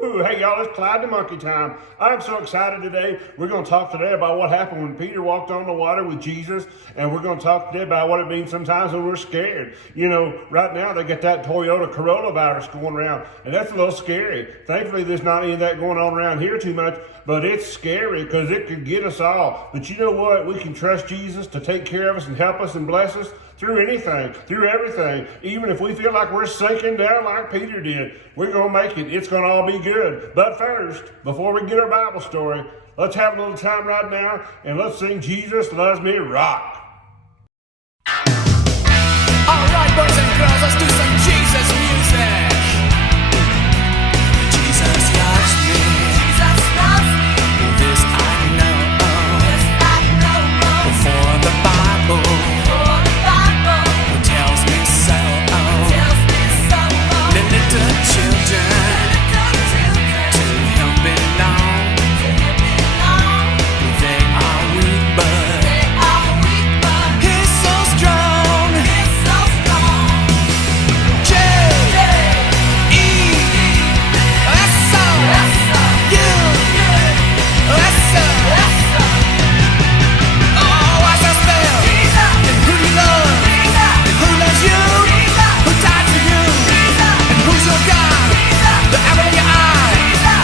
Woo-hoo. Hey y'all, it's Clyde the Monkey time. I'm so excited today. We're going to talk today about what happened when Peter walked on the water with Jesus, and we're going to talk today about what it means sometimes when we're scared. You know, right now they got that Toyota Corolla virus going around, and that's a little scary. Thankfully, there's not any of that going on around here too much, but it's scary because it could get us all. But you know what? We can trust Jesus to take care of us and help us and bless us through anything, through everything. Even if we feel like we're sinking down like Peter did, we're going to make it. It's going to all be good. But first, before we get our Bible story, let's have a little time right now and let's sing Jesus Loves Me Rock. All right, boys and girls, let's do some Jesus music. Jesus loves me. Jesus loves me. This I know. This I know. For the Bible. Little children, to Him belong. They are weak, but He's so strong. J-E-S-O-U-S-O. Oh, what's that spell? And who do you love? And who loves you? Who died for you? Who's your God? The apple of your eye.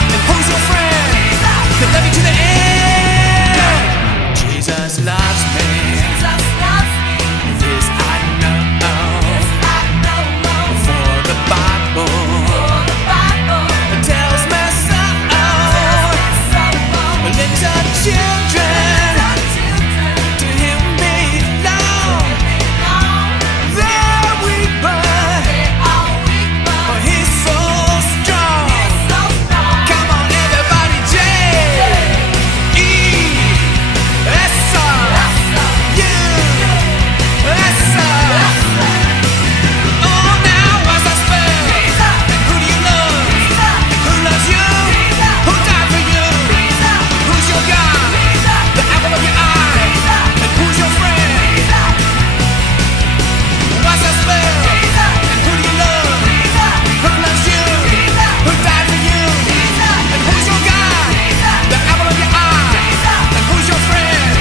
And who's your friend? That love you to the end. Jesus loves me. This I know. For the Bible tells me so. Little children, to Him belong. They're weak, but He's so strong. Come on, everybody, J-E-S-O-U-S-O. Oh, now what's that spell? And who do you love? And who loves you? Who died for you? Who's your God? The apple of your eye. And who's your friend? What's that spell? And who do you love? Who loves you? Who died for you? And who's your God? The apple of your eye. And who's your friend?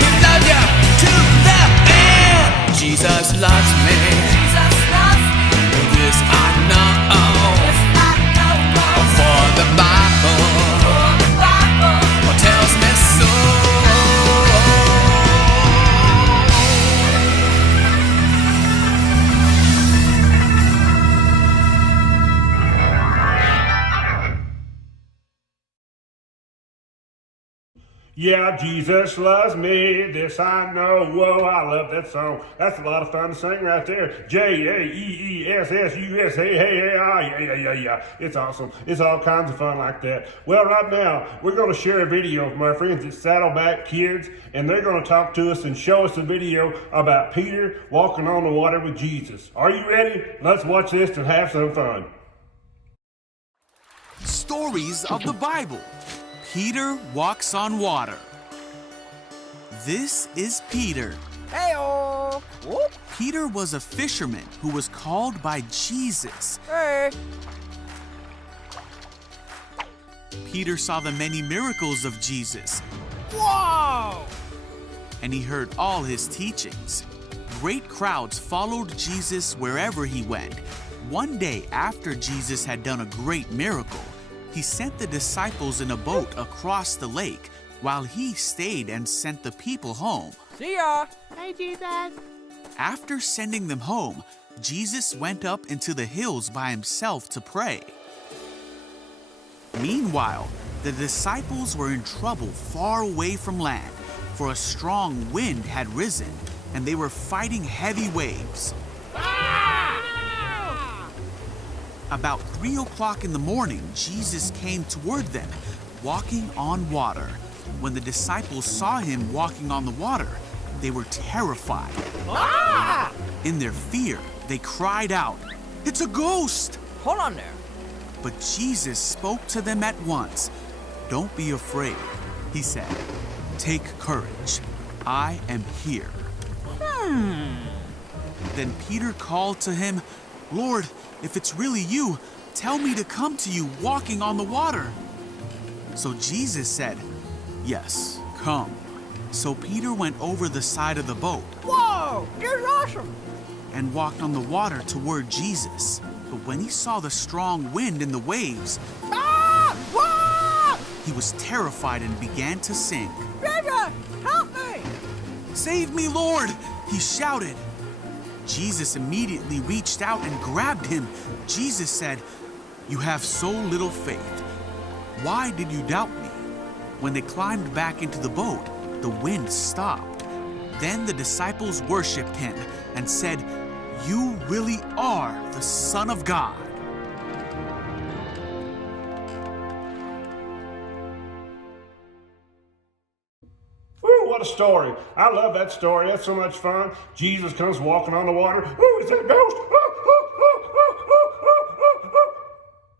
He loves you to the end. Jesus loves me. This I know. For the Bible tells me so. Yeah, Jesus loves me, this I know. Whoa, I love that song. That's a lot of fun to sing right there. J-A-E-E-S-S-U-S, hey, hey, hey, ah, yeah. It's awesome. It's all kinds of fun like that. Well, right now, we're going to share a video from our friends at Saddleback Kids, and they're going to talk to us and show us a video about Peter walking on the water with Jesus. Are you ready? Let's watch this and have some fun. Stories of the Bible. Peter walks on water. This is Peter. Hey-o! Whoop! Peter was a fisherman who was called by Jesus. Hey! Peter saw the many miracles of Jesus, Whoa! and he heard all his teachings. Great crowds followed Jesus wherever he went. One day after Jesus had done a great miracle, he sent the disciples in a boat across the lake while he stayed and sent the people home. See ya! Hey, Jesus! After sending them home, Jesus went up into the hills by himself to pray. Meanwhile, the disciples were in trouble far away from land, for a strong wind had risen, and they were fighting heavy waves. About 3 o'clock in the morning, Jesus came toward them, walking on water. When the disciples saw him walking on the water, they were terrified. In their fear, they cried out, "It's a ghost!" Hold on there. But Jesus spoke to them at once. "Don't be afraid," he said. "Take courage. I am here." Then Peter called to him, "Lord, if it's really you, tell me to come to you walking on the water." So Jesus said, "Yes, come." So Peter went over the side of the boat Whoa, this is awesome. and walked on the water toward Jesus. But when he saw the strong wind and the waves, Ah! Whoa! he was terrified and began to sink. Jesus, help me! "Save me, Lord!" he shouted. Jesus immediately reached out and grabbed him. Jesus said, "You have so little faith. Why did you doubt me?" When they climbed back into the boat, the wind stopped. Then the disciples worshiped him and said, "You really are the Son of God." Ooh, what a story. I love that story. That's so much fun. Jesus comes walking on the water. Ooh, is that a ghost?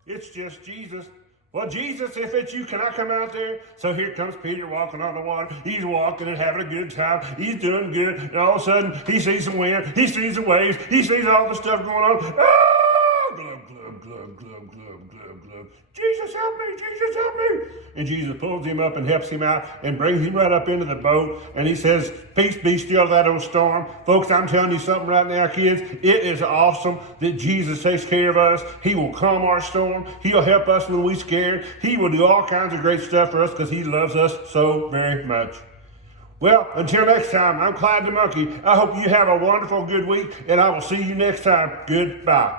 It's just Jesus. Well, Jesus, if it's you, can I come out there? So here comes Peter walking on the water. He's walking and having a good time. He's doing good. And all of a sudden, he sees some wind. He sees the waves. He sees all the stuff going on. Ah! Glub, glub, glub, glub, glub, glub, glub. Jesus, help me. Jesus, help me. And Jesus pulls him up and helps him out and brings him right up into the boat. And he says, "Peace be still, that old storm." Folks, I'm telling you something right now, kids. It is awesome that Jesus takes care of us. He will calm our storm. He'll help us when we're scared. He will do all kinds of great stuff for us because he loves us so very much. Well, until next time, I'm Clyde the Monkey. I hope you have a wonderful, good week, and I will see you next time. Goodbye.